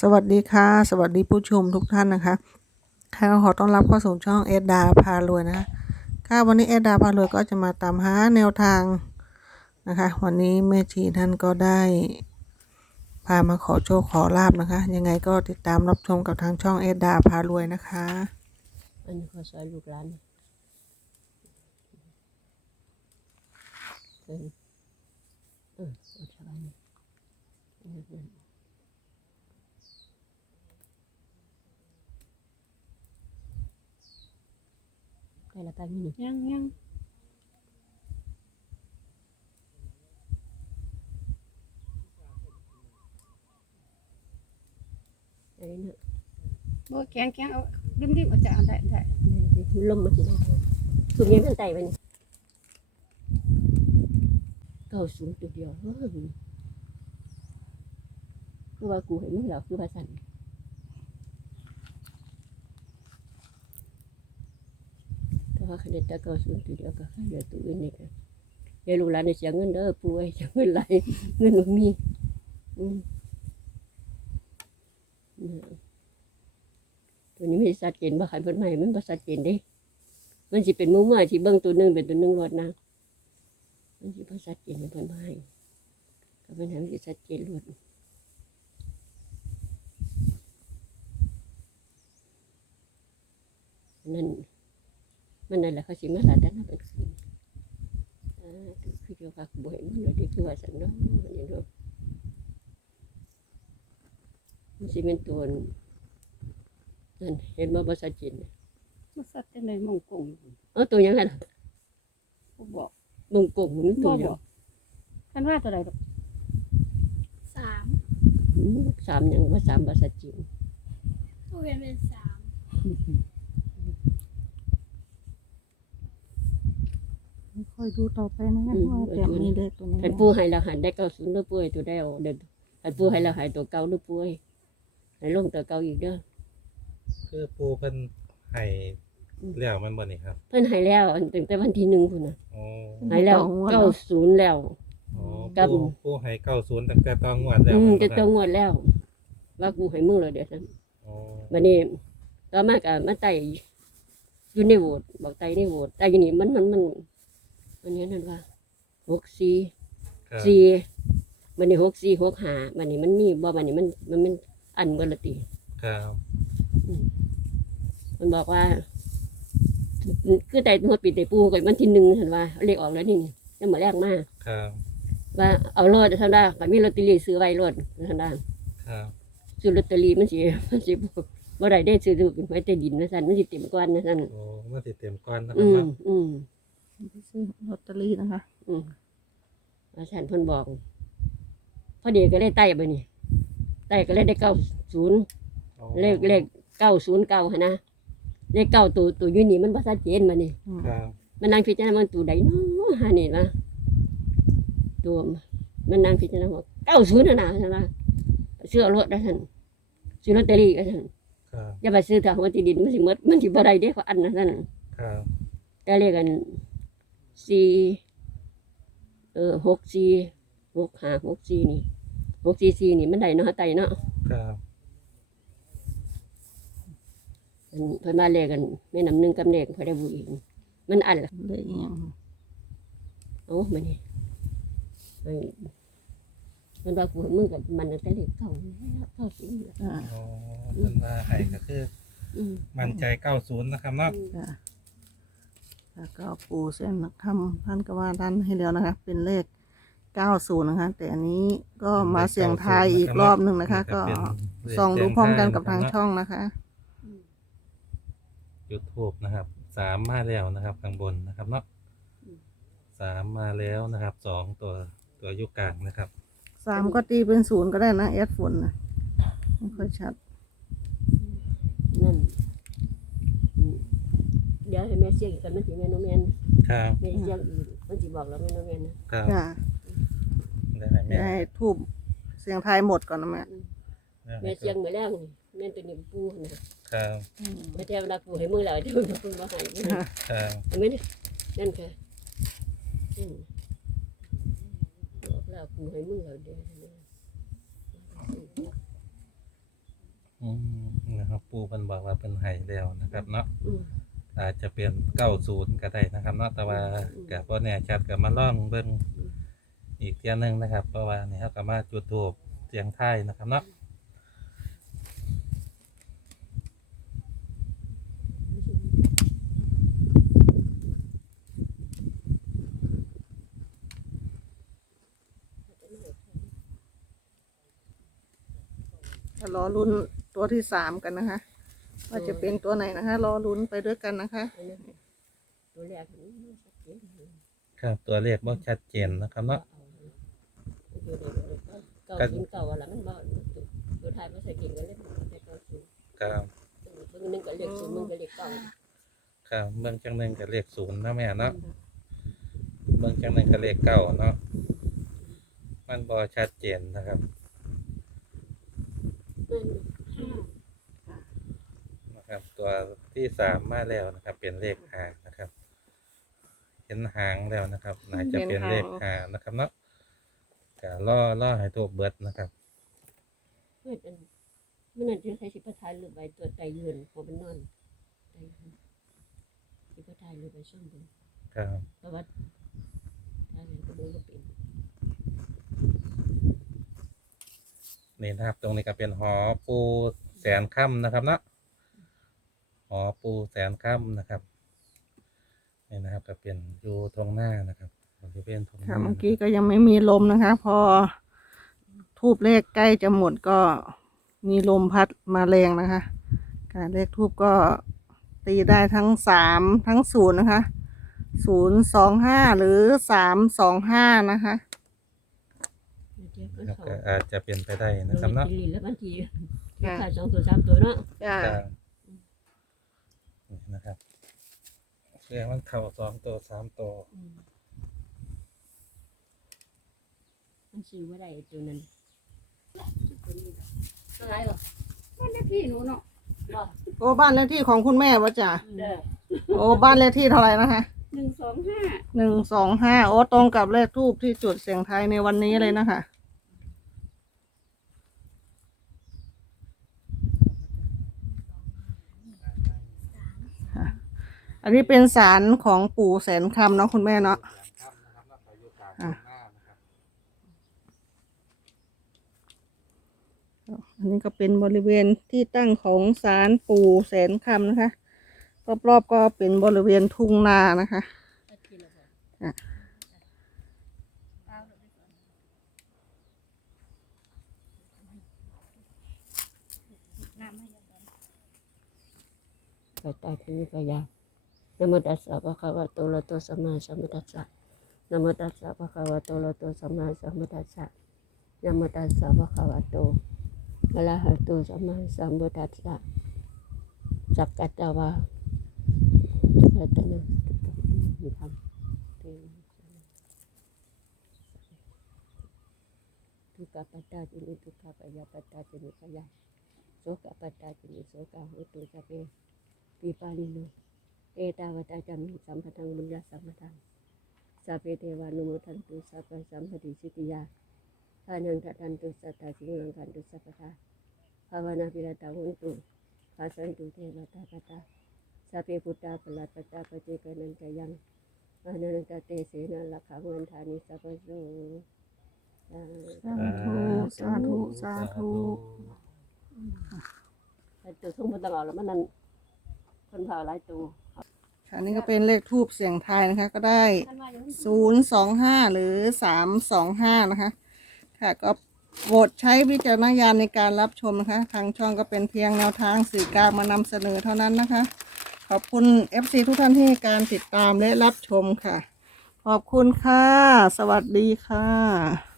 สวัสดีค่ะ สวัสดีผู้ชมทุกท่านนะคะค่ะขอต้อนรับเข้าสู่ช่องเอ็ดดาพารวยนะคะค่ะวันนี้เอ็ดดาพารวยก็จะมาตามหาแนวทางนะคะ วันนี้แม่ชีท่านก็ได้ พามาขอโชคขอลาบนะคะ ยังไงก็ติดตามรับชมกับทางช่องเอ็ดดาพารวยนะคะอันนี้ขอซอยลูกหลานเออเออเอาชาวบ้านนี่เออเออใกล้ละ ตายมีนี่ยังยังอันนี้เนี่ยบ่แกงแกงเอาริมริมเอาจะเอาได้ได้ลมมาสิได้สูงยังทันไตไปนี่เก้าสูงตัวเดียวเฮ้ยคือว่ากูเห็นมึงแล้วคือว่าสั่น แต่ว่าคะแนนต่เก้าสูงตัวเดียวก็ค่าเดียวตัวอื่นนี่ก็ยายลูกหลานเสียเงินเด้อป่วยเสียเงินไหลเงินมันมีอืมตัวนี้ไม่ชัดเจนบ่ขันเพิ่นใหม่มันบ่ชัดเจนเด้มันสิเป็นมือเมื่ที่เบิ่งตัวหนึงเป็นตัวหนึงรถนะมันสิบ่ชัดเจนเป็นเพิ่นบ่ให้ก็เป็นให้มันสิชัดเจนรถนั่น มันนั่นแหละเขาสิมาหลาด้นเป็นคืนอ่าคือคือเดียวกับบ่เห็นมันเลยได้คือว่าสันเนาะนี่เนาะมันสิเป็นตัวนั่นเห็นบ่บ่ชัดเจนมาสัตว์จังได๋มงกงเออตัวยังไงล่ะบ่บอกมึงกงมันตัวยังคันว่าตัวใดดอกสามสามยังว่าสามภาษาจีนผู้ยเป็นสาม ค่อยดูต่อไปนะคะว่าจะมีเลขตัวนี้ขันปูให้เราหันได้เก้าศูนย์หรือป่วยตัวได้เอาเดินขันปูให้เราหายตัวเก่าหรือป่วยให้ลงตัวเก่าอีกเด้อคือปูเพิ่นให้แล้วมันบ่นี่ครับ เพิ่นให้แล้วอันตั้งแต่วันที่หนึ่งพุ่นน่ะอ๋อให้แล้วเก้าศูนย์แล้วอ๋อครับปูปูให้เก้าศูนย์ตั้งแต่ตอนงวดแล้วอืมมันบ่จะคต้รัองบงวดแล้ว ว่ากูให้มึงเลยเดี๋ยวฉันอ๋อวันนี้ต่อมาก็มาไต่อยู่ในโหวตบอกไต่ในโหวตไต่อยู่นี่มันมันมัน มันนี้นั่นว่าหกสี่ครับสี่มันนี่หกสี่หกห้ามันนี่มันมีบ่มันนี่มันมันมันอันเบดละติ ครับมันบอกว่าคือแต่หัวปิดแต่ปูก่อนมันที่หนึ่งเห็นว่าเลขออกแล้วนี่นี่มาแรกมากครับว่าเอารถทำได้ก็มีลอตเตอรี่ซื้อไว้รถทำได้ครับซื้อลอตเตอรี่มันสิมันสิบ่ได้ได้ซื้อไว้แต่ดินนะสันมันสิเต็มก้อนนะสันโอ้มันสิเต็มก้อนนะคอืรับมเนาะอืม ไปซื้อลอตเตอรี่นะคะ อืมอาจารย์เพิ่นบอก พอดีก็เลยไต่ไปนี่ไต่ก็เลยได้เก้าศูนย์อ๋อเลขเลขเก้าศูนย์เก้าหนนะเลขเก้าตัวตัวอยูนี่มันภาษาเจนมานี่อืมครับมันนั่งพิจารณามันตัวใดเนาะฮะนี่นะตัวมันนั่งพิจารณาว่าเก้าศูนย์นะนะใช่ไหมซื้อเอารถได้ท่านซื้อลอตเตอรี่ก็ท่านครับอย่าไปซื้อทางหัวที่ดินมันสิหมดมันสิบ่ได้เด้เพราะอันนั้นน่ะครับแต่เลขกัน สี่เออหกสี่หกห้าหกสี่นี่หกสี่สี่นี่มันได้เนาะไตเนาะครับ อันเพิ่นมาเลขกันแม่น้ำหนึ่งกับเลขพอได้บุอีกมันอันละเลขอีหยังโอ้มันนี่เอ้ยมันว่ากูมึงกับมันตั้งแต่เลขเก่าแล้วเก่าสิแล้วอ่าอ๋อเพิ่นว่าให้ก็คือ อืมมั่นใจเก้าศูนย์นะครับเนาะจ้ะ แล้วก็ปูเส้นนักธรรมท่านก็ว่าท่านให้แล้วนะคะ เป็นเลข90นะคะ แต่อันนี้ก็มาเสี่ยงทายอีกรอบหนึ่งนะคะ ก็ส่องดูพร้อมกันกับทางช่องนะคะยูทูบนะครับสามมาแล้วนะครับ ข้างบนนะครับเนาะสามมาแล้วนะครับสองตัวตัวอยุกลางนะครับสามก็ตีเป็นศูนย์ก็ได้นะแอดฝนนะไม่ค่อยชัดนั่นอืมเดี๋ยวให้แม่เสียงอีกกันมันสิแม่น้องแม่นครับแม่เสียงอีกมันสิบอกแล้วแม่น้องแม่นนะครับจ้ะได้ไหมแม่ได้ทูบเสียงทายหมดก่อนนะแม่แม่เสียงมื้อแรกนี่แม่นตัวนี้ปูนะครับอืมไม่ใช่เวลาปูให้มือแล้วเดี๋ยวปูบ่ให้มือครับเห็นไหมเนี่ยนั่นค่ะอืมบอกแล้วปูให้มือแล้วเดี๋ยวอืมนะครับปูเพิ่นบอกว่าเป็นไห้แล้วนะครับเนาะอืม อาจจะเป็นเก้าศูนย์ก็ได้นะครับเนาะแต่ว่ากับพ่แน่ชัดกับมาล่องเบิ่งอีกเที่ยหนึงนะครับ เพราะว่านี่ครับก็มาจุดทูบเสียงไทยนะครับเนาะจะรอลุ้นตัวที่สามกันนะคะ ว่าจะเป็นตัวไหนนะคะรอลุ้นไปด้วยกันนะคะอันนั้นตัวแรกนี่มันชัดเจนเลยครับตัวเลขบ่ชัดเจนนะครับเนาะตัวเด็กเก่าศูนย์เก่าอะไรมันบ่ตัวไทยภาษาเก่งก็เล่นแต่เก่าศูนย์ครับเบิ่งนึงก็เลขศูนย์มึงก็เลขเก่าครับเบิ่งจังหนึงกับเลขศูนย์เนาะแม่เนาะเบิ่งจังหนึงกับเลขเก้าเนาะมันบ่ชัดเจนนะครับ นะครับ ตัวที่สามมาแล้วนะครับ เป็นเลขหางนะครับ เห็นหางแล้วนะครับน่าจะเป็นเลขหางนะครับเนาะก็ล่อล่อให้ตัวเบิดนะครับเพื่อนอันมันนั่นที่ใครสิพระทายหรือใบตัวไตยืนพอมันนอนไตยืนสิพระทายหรือใบส้มบุญครับเพราะว่าถ้าเป็นกระบุงก็เป็นนี่นะครับ ตรงนี้ก็เป็นหอปูแสนค่ำนะครับเนาะห อปูแสนค่ำนะครับนี่นะครับก็เป็นอยู่ตรงหน้านะครับบริเวณตรงหค่ะน้าเมื่อกี้ก็ยังไม่มีลมนะคะ พอทูบเลขใกล้จะหมดก็มีลมพัดมาแรงนะคะ การเลขทูบก็ตีได้ทั้งสามทั้งศูนย์นะคะศูนย์สองห้าหรือสามสองห้านะคะเจ๊ก็ครับเขาก็อาจจะเป็นไปได้ลนะงครับในเนาะ กิรินแล้วบางทีขายสองตัวสามตัวเนาะ จ้า ครับ นี่นะครับเรียกมันเข่าสองตัวสามตัวมันซื้อว่าได้ตัวนั้นตัวไหนหรอบ้านเลขที่หนูเนาะบ่โอ้บ้านเลขที่ของคุณแม่วะจ้ะเด้อโอ้บ้านเลขที่เท่าไหร่นะคะหนึ่งสองห้าหนึ่งสองห้าโอ้ตรงกับเลขทูบที่จุดเสียงไทายในวันนี้เลยนะคะค่ะ อันนี้เป็นสารของปู่แสนคำเนาะคุณแม่เนาะอันนี้ก็เป็นบริเวณที่ตั้งของศาลปู่แสนคำนะคะ รอบๆก็เป็นบริเวณทุ่งนานะคะให้ยาตายที่นี่ก็ยาก นะโมตัสสะภะคะวะโตอะระโตสัมมาสัมพุทธัสสะนะโมตัสสะภะคะวะโตอะระโตสัมมาสัมพุทธัสสะนะโมตัสสะภะคะวะโตอะระหะโตสัมมาสัมพุทธัสสะสักกัตตวาสัตตนะมีคำทุกขปัตตาจินิทุกขปยาปัตตาจินิปยาโสกปัตตาจินิโสกาหุตุจะเปปีปานิโน เอตาวตาจามิสัมปทังบุญญาสัมปทังสัพเพเทวานุโมทันตุสัพพะสัมปติสิทธิยาทานังทัตันตุสัตตาสิงังคันตุสัพพทาภาวนาปิรตาหุนตุภาสันตุเทวตาปตาสัพเพพุทธาปลัตตาปเจกนันจะยังอนันตเตเสนาลักขังวันทานิสัพพโสสาธุสาธุสาธุสาธุไอ้ตัวทุ่งมันต้องเอาแล้วมันนั่นคนพาหลายตัว ค่ะนี่ก็เป็นเลขทูบเสียงไทายนะคะ ก็ได้ท่านว่าอย่างนี้ศูนย์สองห้าหรือสามสองห้านะคะ ค่ะก็โปรดใช้วิจารณญาณในการรับชมนะคะ ทางช่องก็เป็นเพียงแนวทางสื่อกลางมานำเสนอเท่านั้นนะคะ ขอบคุณ FC ทุกท่านที่ให้การติดตามและรับชมค่ะ ขอบคุณค่ะ สวัสดีค่ะ